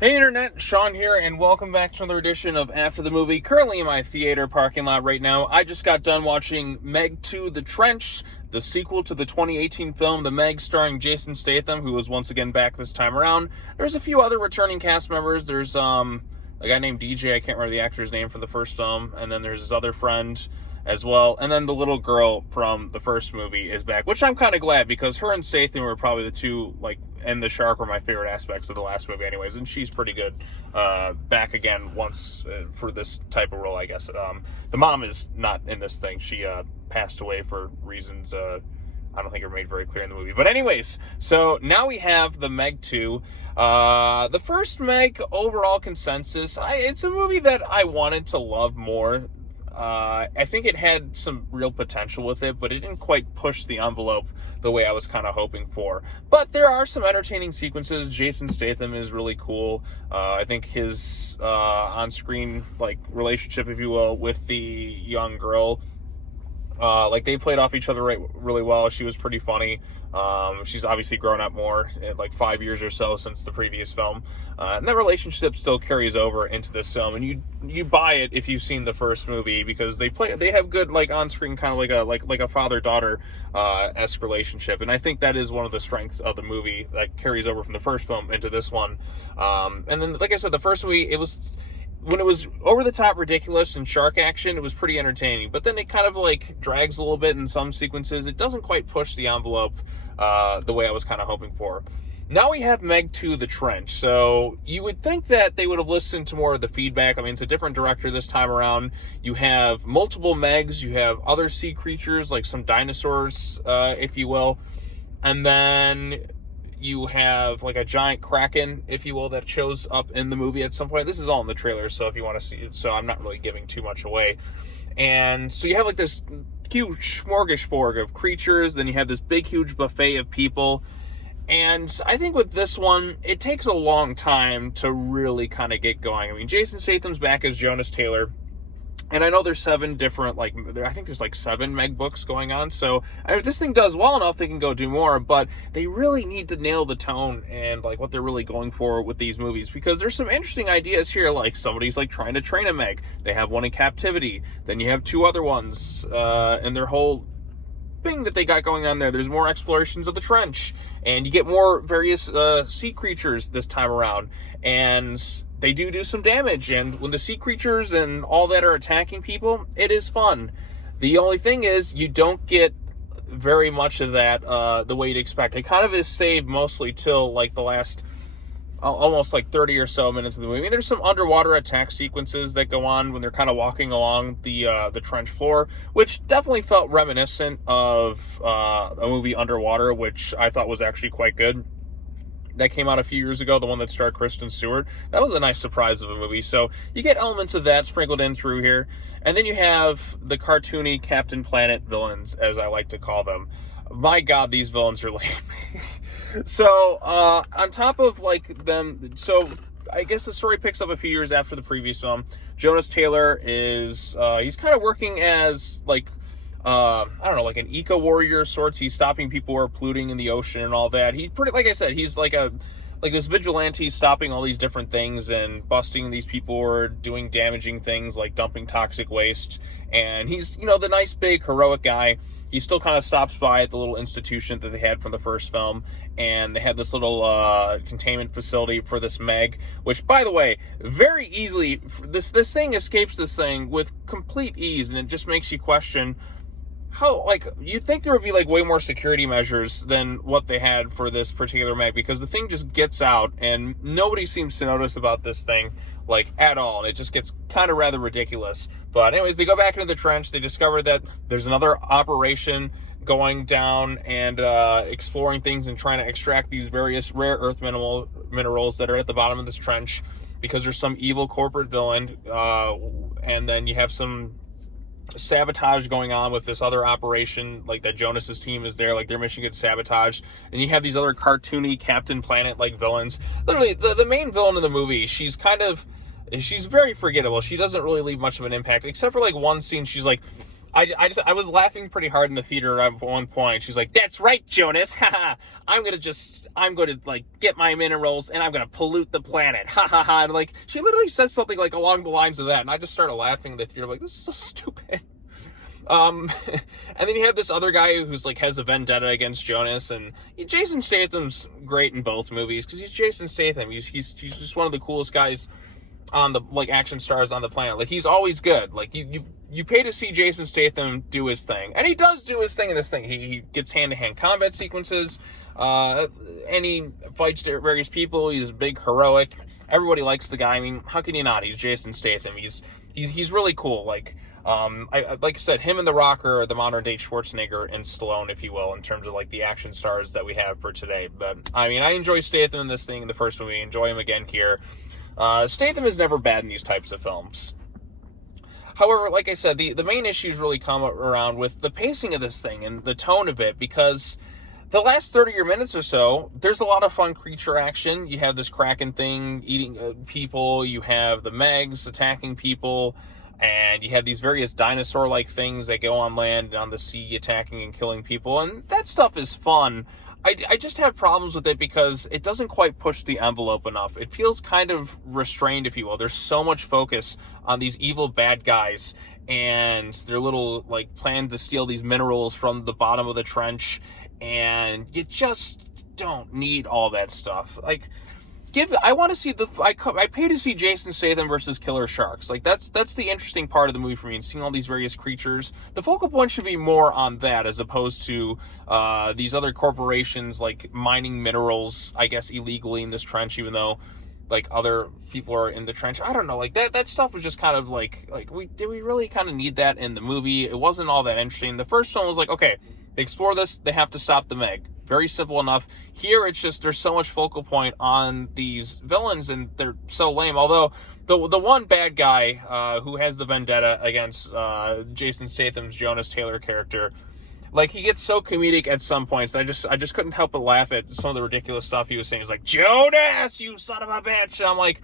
Hey Internet, Sean here, and welcome back to another edition of After the Movie. Currently in my theater parking lot right now. I just got done watching Meg 2: The Trench, the sequel to the 2018 film The Meg, starring Jason Statham, who was once again back this time around. There's a few other returning cast members. There's a guy named DJ, I can't remember the actor's name from the first film, and then there's his other friend as well, and then the little girl from the first movie is back, which I'm kind of glad, because her and Statham were probably the two, and the shark were my favorite aspects of the last movie anyways, and she's pretty good back again once for this type of role, I guess. The mom is not in this thing. She passed away for reasons I don't think are made very clear in the movie. But anyways, so now we have the Meg 2. The first Meg, overall consensus, it's a movie that I wanted to love more. I think it had some real potential with it, but it didn't quite push the envelope the way I was kind of hoping for. But there are some entertaining sequences. Jason Statham is really cool. I think his on-screen relationship, if you will, with the young girl, they played off each other really well. She was pretty funny. She's obviously grown up more in 5 years or so since the previous film. And that relationship still carries over into this film, and you buy it if you've seen the first movie, because they have good on-screen kind of like a father-daughter esque relationship, and I think that is one of the strengths of the movie that carries over from the first film into this one. And then, like I said, the first movie, when it was over-the-top ridiculous and shark action, it was pretty entertaining. But then it kind of drags a little bit in some sequences. It doesn't quite push the envelope the way I was kind of hoping for. Now we have Meg 2: The Trench. So you would think that they would have listened to more of the feedback. I mean, it's a different director this time around. You have multiple Megs. You have other sea creatures, like some dinosaurs, if you will. And then you have a giant kraken, if you will, that shows up in the movie at some point. This is all in the trailer, so if you want to see it, so I'm not really giving too much away. And so you have this huge smorgasbord of creatures, then you have this big, huge buffet of people. And I think with this one, it takes a long time to really kind of get going. I mean, Jason Statham's back as Jonas Taylor. And I know there's 7 different, I think there's 7 Meg books going on. So if this thing does well enough, they can go do more. But they really need to nail the tone and what they're really going for with these movies. Because there's some interesting ideas here. Somebody's trying to train a Meg. They have one in captivity. Then you have 2 other ones. And their whole thing that they got going on there. There's more explorations of the trench. And you get more various sea creatures this time around. And they do some damage, and when the sea creatures and all that are attacking people, it is fun. The only thing is, you don't get very much of that the way you'd expect. It kind of is saved mostly till the last almost 30 or so minutes of the movie. I mean, there's some underwater attack sequences that go on when they're kind of walking along the trench floor, which definitely felt reminiscent of a movie Underwater, which I thought was actually quite good. That came out a few years ago, the one that starred Kristen Stewart. That was a nice surprise of a movie. So you get elements of that sprinkled in through here. And then you have the cartoony Captain Planet villains, as I like to call them. My God, these villains are lame. So, on top of them, so I guess the story picks up a few years after the previous film. Jonas Taylor is, he's kind of working as I don't know, an eco warrior of sorts. He's stopping people who are polluting in the ocean and all that. He's pretty, like I said, he's like this vigilante stopping all these different things and busting these people who are doing damaging things like dumping toxic waste. And he's, the nice, big, heroic guy. He still kind of stops by at the little institution that they had from the first film, and they had this little containment facility for this Meg, which, by the way, very easily, this thing escapes this thing with complete ease, and it just makes you question how, you'd think there would be way more security measures than what they had for this particular Meg, because the thing just gets out and nobody seems to notice about this thing at all, and it just gets kind of rather ridiculous. But anyways, they go back into the trench. They discover that there's another operation going down and exploring things and trying to extract these various rare earth minerals that are at the bottom of this trench, because there's some evil corporate villain, and then you have some sabotage going on with this other operation, that Jonas's team is there, their mission gets sabotaged, and you have these other cartoony Captain Planet villains. Literally, the main villain of the movie, she's very forgettable. She doesn't really leave much of an impact, except for one scene. She's I was laughing pretty hard in the theater at one point. She's like, "That's right, Jonas. Haha. I'm going to like get my minerals and I'm going to pollute the planet. Ha ha ha." And like, she literally says something like along the lines of that. And I just started laughing in the theater. Like, this is so stupid. And then you have this other guy who's like has a vendetta against Jonas, and Jason Statham's great in both movies because he's Jason Statham. He's just one of the coolest guys on the like action stars on the planet. Like, he's always good. Like, you pay to see Jason Statham do his thing, and he does do his thing in this thing. He gets hand-to-hand combat sequences, and he fights various people. He's big, heroic. Everybody likes the guy. I mean, how can you not? He's Jason Statham. He's really cool. Like, like I said, him and The Rock are the modern day Schwarzenegger and Stallone, if you will, in terms of like the action stars that we have for today. But I mean, I enjoy Statham in this thing in the first movie. Enjoy him again here. Statham is never bad in these types of films. However, like I said, the main issues really come around with the pacing of this thing and the tone of it, because the last 30 minutes or so, there's a lot of fun creature action. You have this Kraken thing eating people, you have the Megs attacking people, and you have these various dinosaur-like things that go on land and on the sea attacking and killing people, and that stuff is fun. I just have problems with it because it doesn't quite push the envelope enough. It feels kind of restrained, if you will. There's so much focus on these evil bad guys and their little like plan to steal these minerals from the bottom of the trench, and you just don't need all that stuff. Like, I want to see I pay to see Jason Statham versus killer sharks. Like, that's the interesting part of the movie for me, and seeing all these various creatures. The focal point should be more on that as opposed to these other corporations like mining minerals, I guess, illegally in this trench, even though like other people are in the trench. I don't know, like that stuff was just kind of like did we really kind of need that in the movie? It wasn't all that interesting. The first one was like, okay, they explore this, they have to stop the Meg. Very simple enough. Here, it's just there's so much focal point on these villains, and they're so lame. Although the one bad guy who has the vendetta against Jason Statham's Jonas Taylor character, like, he gets so comedic at some points. I just couldn't help but laugh at some of the ridiculous stuff he was saying. He's like, "Jonas, you son of a bitch!" And I'm like,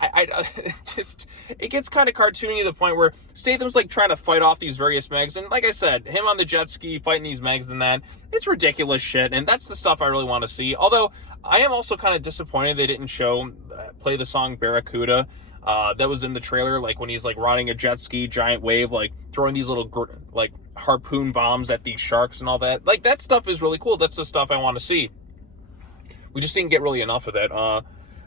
it gets kind of cartoony to the point where Statham's like trying to fight off these various Megs, and like I said, him on the jet ski fighting these Megs and that, it's ridiculous shit, and that's the stuff I really want to see. Although I am also kind of disappointed they didn't play the song Barracuda that was in the trailer, like when he's like riding a jet ski, giant wave, like throwing these little like harpoon bombs at these sharks and all that. Like, that stuff is really cool. That's the stuff I want to see. We just didn't get really enough of that.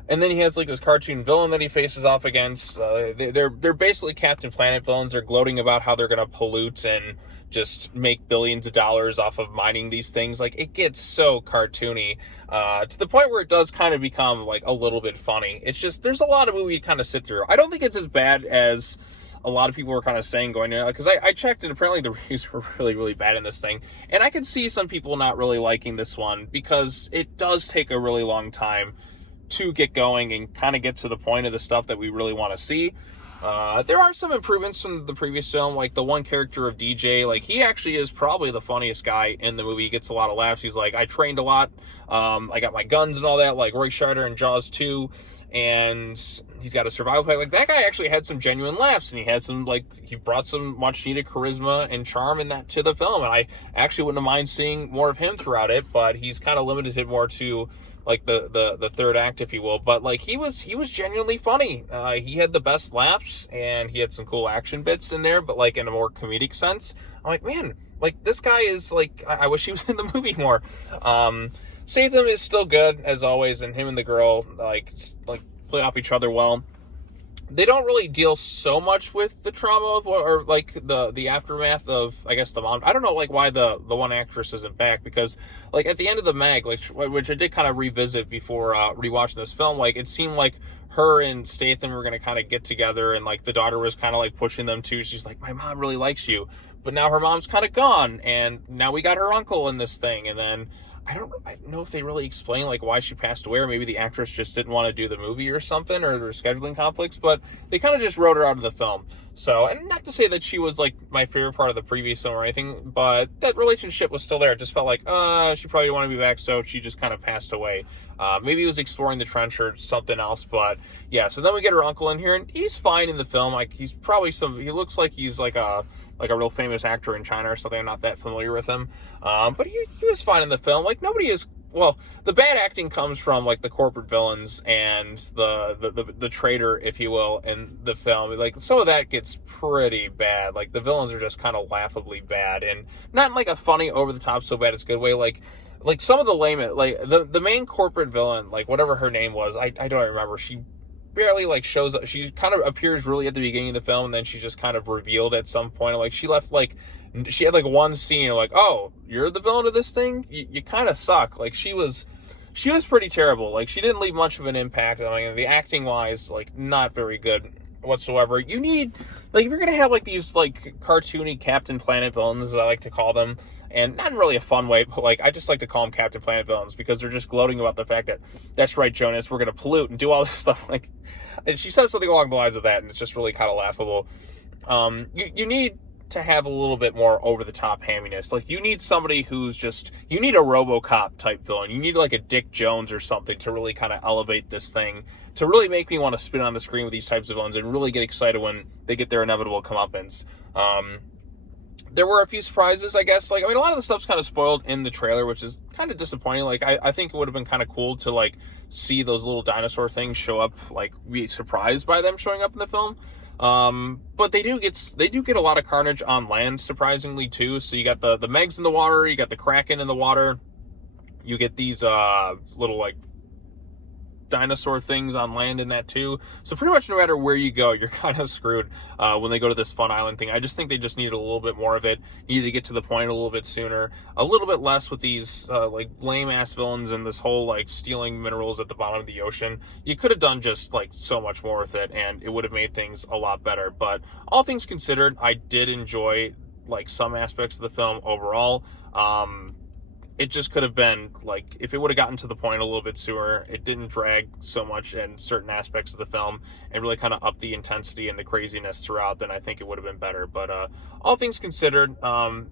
And then he has like this cartoon villain that he faces off against. They're basically Captain Planet villains. They're gloating about how they're going to pollute and just make billions of dollars off of mining these things. Like, it gets so cartoony to the point where it does kind of become like a little bit funny. It's just, there's a lot of movie to kind of sit through. I don't think it's as bad as a lot of people were kind of saying going in, because I checked, and apparently the reviews were really, really bad in this thing. And I could see some people not really liking this one because it does take a really long time to get going and kind of get to the point of the stuff that we really want to see. There are some improvements from the previous film, like the one character of DJ. Like, he actually is probably the funniest guy in the movie. He gets a lot of laughs. He's like, I trained a lot. I got my guns and all that, like Roy Scheider in Jaws 2. And he's got a survival pack. Like, that guy actually had some genuine laughs, and he had some, like, he brought some much needed charisma and charm in that to the film. And I actually wouldn't mind seeing more of him throughout it, but he's kind of limited more to like the third act, if you will. But like, he was genuinely funny. He had the best laughs, and he had some cool action bits in there, but like in a more comedic sense. I'm like, man, like, this guy is like, I wish he was in the movie more. Statham is still good as always, and him and the girl like play off each other well. They don't really deal so much with the trauma of, or like the aftermath of, I guess, the mom. I don't know, like, why the one actress isn't back, because like at the end of the Meg, which I did kind of revisit before rewatching this film, like, it seemed like her and Statham were going to kind of get together, and like the daughter was kind of like pushing them too. She's like, my mom really likes you, but now her mom's kind of gone, and now we got her uncle in this thing. And then I don't know if they really explain like why she passed away, or maybe the actress just didn't want to do the movie or something, or there were scheduling conflicts, but they kind of just wrote her out of the film. So, and not to say that she was like my favorite part of the previous film or anything, but that relationship was still there. It just felt like, she probably didn't want to be back, so she just kind of passed away. Maybe he was exploring the trench or something else, but yeah. So then we get her uncle in here, and he's fine in the film. Like, he's probably he looks like he's like a real famous actor in China or something. I'm not that familiar with him, but he was fine in the film. Like, nobody is. Well, the bad acting comes from like the corporate villains and the traitor, if you will, in the film. Like, some of that gets pretty bad. Like, the villains are just kind of laughably bad, and not in like a funny, over the top, so bad it's good way. Like some of the lame, like the main corporate villain, like whatever her name was, I don't remember. She barely like shows up. She kind of appears really at the beginning of the film, and then she's just kind of revealed at some point. Like, she had like one scene, like, oh, you're the villain of this thing? You kind of suck. Like, she was pretty terrible. Like, she didn't leave much of an impact. I mean, the acting wise, like, not very good whatsoever. You need, like, if you're gonna have like these like cartoony Captain Planet villains, as I like to call them, and not in really a fun way, but like, I just like to call them Captain Planet villains because they're just gloating about the fact that, that's right, Jonas, we're gonna pollute and do all this stuff. Like, and she says something along the lines of that, and it's just really kind of laughable. You need to have a little bit more over-the-top hamminess. Like, you need somebody who's just, you need a RoboCop type villain. You need like a Dick Jones or something to really kind of elevate this thing, to really make me want to spin on the screen with these types of villains and really get excited when they get their inevitable comeuppance. There were a few surprises, I guess. Like, I mean, a lot of the stuff's kind of spoiled in the trailer, which is kind of disappointing. Like, I think it would have been kind of cool to like see those little dinosaur things show up, like, be surprised by them showing up in the film. But they do get a lot of carnage on land, surprisingly, too. So you got the Megs in the water, you got the Kraken in the water, you get these little like dinosaur things on land in that too. So pretty much no matter where you go, you're kind of screwed when they go to this fun island thing. I just think they just needed a little bit more of it, needed to get to the point a little bit sooner, a little bit less with these like lame ass villains and this whole like stealing minerals at the bottom of the ocean. You could have done just like so much more with it, and it would have made things a lot better. But all things considered, I did enjoy like some aspects of the film overall. It just could have been, like, if it would have gotten to the point a little bit sooner, it didn't drag so much in certain aspects of the film and really kind of up the intensity and the craziness throughout, then I think it would have been better. But all things considered,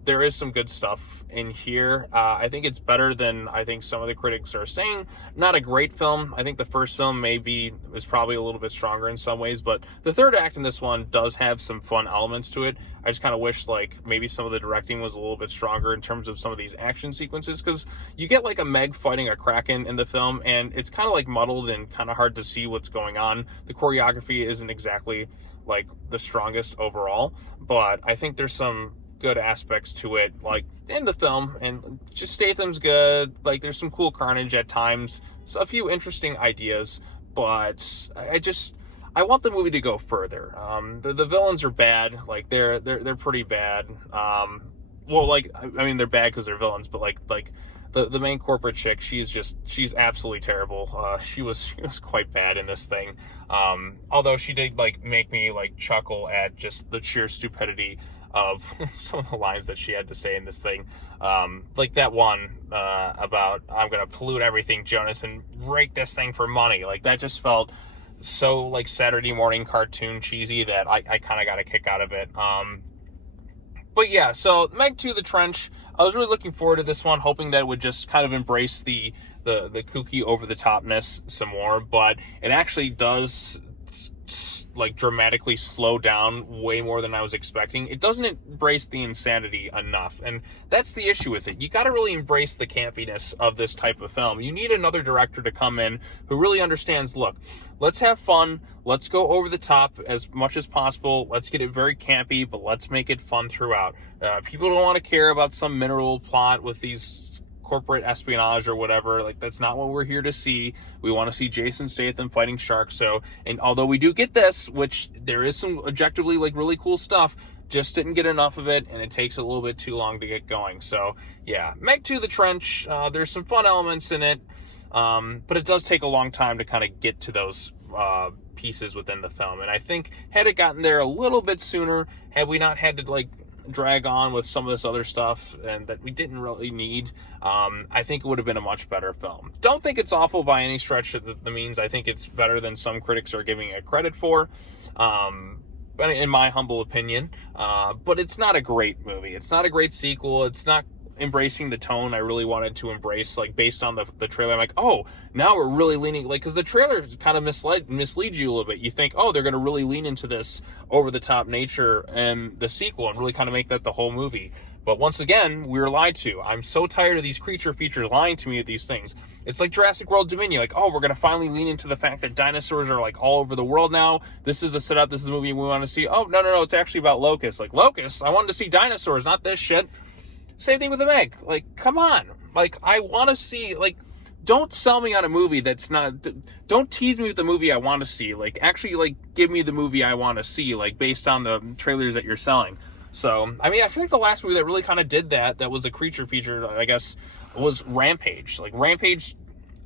there is some good stuff in here. I think it's better than I think some of the critics are saying. Not a great film. I think the first film is probably a little bit stronger in some ways, but the third act in this one does have some fun elements to it. I just kind of wish like maybe some of the directing was a little bit stronger in terms of some of these action sequences, because you get like a Meg fighting a Kraken in the film, and it's kind of like muddled and kind of hard to see what's going on. The choreography isn't exactly like the strongest overall, but I think there's some good aspects to it, like in the film, and just Statham's good. Like, there's some cool carnage at times, so a few interesting ideas, but I want the movie to go further. The villains are bad. Like, they're pretty bad. Well, like, I mean, they're bad because they're villains, but like the main corporate chick, she's absolutely terrible. She was quite bad in this thing. Although she did like make me like chuckle at just the sheer stupidity of some of the lines that she had to say in this thing. Like that one about, I'm gonna pollute everything, Jonas, and rake this thing for money. Like, that just felt so like Saturday morning cartoon cheesy that I kind of got a kick out of it. But yeah, so Meg 2 The Trench, I was really looking forward to this one, hoping that it would just kind of embrace the kooky over-the-topness some more, but it actually does like dramatically slow down way more than I was expecting. It doesn't embrace the insanity enough, and that's the issue with it. You got to really embrace the campiness of this type of film. You need another director to come in who really understands, look, let's have fun, let's go over the top as much as possible, let's get it very campy, but let's make it fun throughout. People don't want to care about some mineral plot with these corporate espionage or whatever. Like, that's not what we're here to see. We want to see Jason Statham fighting sharks. So, and although we do get this, which there is some objectively like really cool stuff, just didn't get enough of it, and it takes a little bit too long to get going. So yeah, Meg 2 The Trench, there's some fun elements in it, but it does take a long time to kind of get to those pieces within the film. And I think had it gotten there a little bit sooner, had we not had to like drag on with some of this other stuff and that we didn't really need, I think it would have been a much better film. Don't think it's awful by any stretch of the means. I think it's better than some critics are giving it credit for. in my humble opinion. But it's not a great movie. It's not a great sequel. It's not embracing the tone I really wanted to embrace, like based on the trailer. I'm like, oh, now we're really leaning, like, because the trailer kind of misleads you a little bit. You think, oh, they're going to really lean into this over the top nature and the sequel and really kind of make that the whole movie. But once again, we were lied to. I'm so tired of these creature features lying to me with these things. It's like Jurassic World Dominion. Like, oh, we're going to finally lean into the fact that dinosaurs are like all over the world now. This is the setup. This is the movie we want to see. Oh, no. It's actually about locusts. Like, locusts? I wanted to see dinosaurs, not this shit. Same thing with the Meg. Like, come on. Like, I want to see, like, don't sell me on a movie that's not, don't tease me with the movie I want to see. Like, actually, like, give me the movie I want to see, like, based on the trailers that you're selling. So, I mean, I feel like the last movie that really kind of did that was a creature feature, I guess, was Rampage. Like, Rampage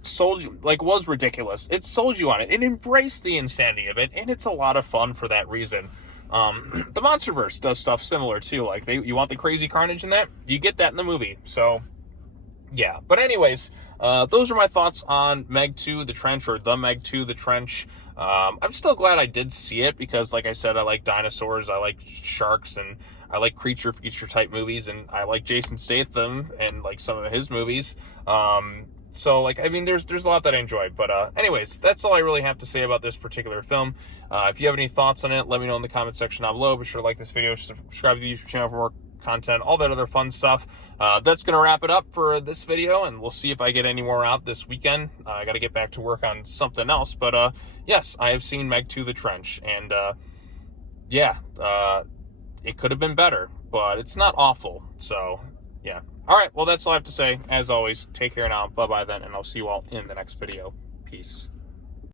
sold you, like, was ridiculous. It sold you on it. It embraced the insanity of it, and it's a lot of fun for that reason. The Monsterverse does stuff similar too. Like, you want the crazy carnage in that? You get that in the movie. So, yeah. But anyways, those are my thoughts on Meg 2, The Trench, or The Meg 2, The Trench. I'm still glad I did see it because, like I said, I like dinosaurs, I like sharks, and I like creature feature type movies, and I like Jason Statham and like some of his movies. So, like, I mean, there's a lot that I enjoyed. But anyways, that's all I really have to say about this particular film. If you have any thoughts on it, let me know in the comment section down below. Be sure to like this video, subscribe to the YouTube channel for more content, all that other fun stuff. That's going to wrap it up for this video, and we'll see if I get any more out this weekend. I got to get back to work on something else. But yes, I have seen Meg 2, The Trench. And yeah, it could have been better, but it's not awful. So, yeah. All right, well, that's all I have to say. As always, take care now. Bye-bye then, and I'll see you all in the next video. Peace.